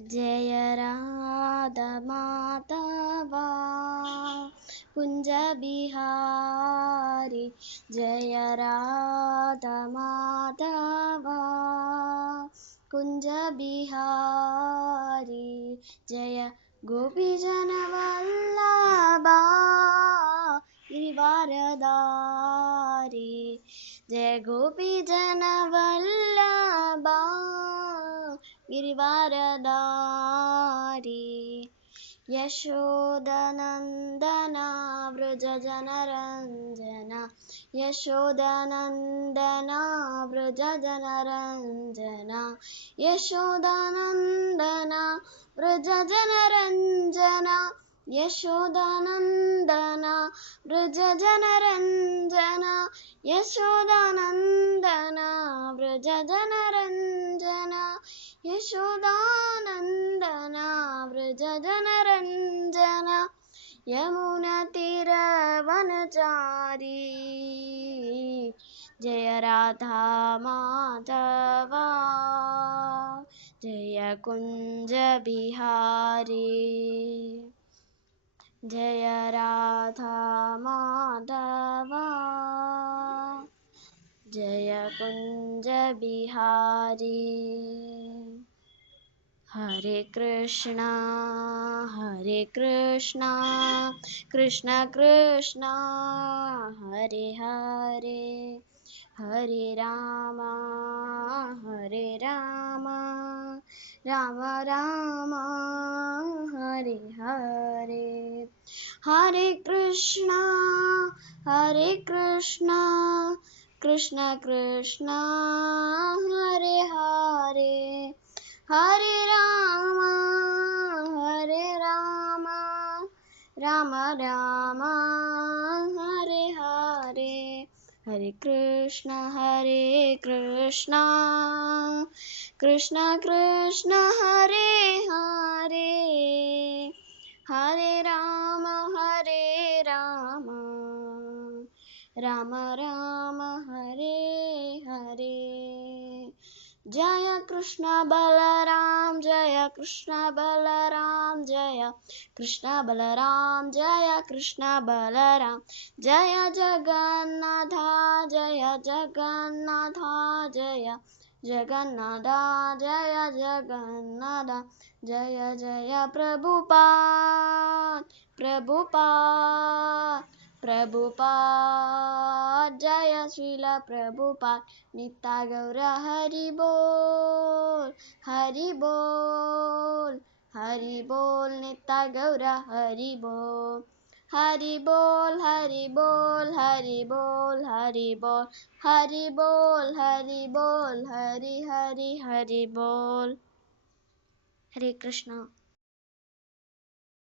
जय राधा माधवा कुंज बिहारी जय राधा माधवा कुंज बिहारी जय गोपीजन वल्लभा गिरिवारधारी जय गोपीजन वल्लभा गिरिवारधारी यशोदनन्दना व्रजजनरञ्जना यशोदनन्दना व्रजजनरञ्जना यशोदनन्दना व्रजजनरञ्जना यशोदानन्दना व्रजजनरञ्जना यशोदानन्दना व्रजजनरञ्जना यशोदानन्दना व्रजजनरञ्जना यमुनातीरवनचारी जय राधा माधवा जय कुंज बिहारी जय राधा माधवा जय कुंज बिहारी हरे कृष्णा कृष्ण कृष्ण हरे हरे हरे राम राम राम हरे हरे हरे कृष्णा कृष्ण कृष्ण हरे हरे हरे राम राम राम हरे हरे हरे कृष्ण कृष्ण कृष्ण हरे हरे हरे राम राम राम हरे हरे जय कृष्ण बलराम जय कृष्ण बलराम जय कृष्ण बलराम जय कृष्ण बलराम जय जगन्नाथ जय जगन्नाथ जय जगन्नाथ जय जगन्नाथ जय जय प्रभुपाद जय श्रील प्रभुपाद नित्य गौर हरि बोल नित्य गौर हरि बोल हरि बोल हरि बोल हरि बोल हरि बोल हरि बोल हरि बोल हरि हरि हरि बोल हरे कृष्ण।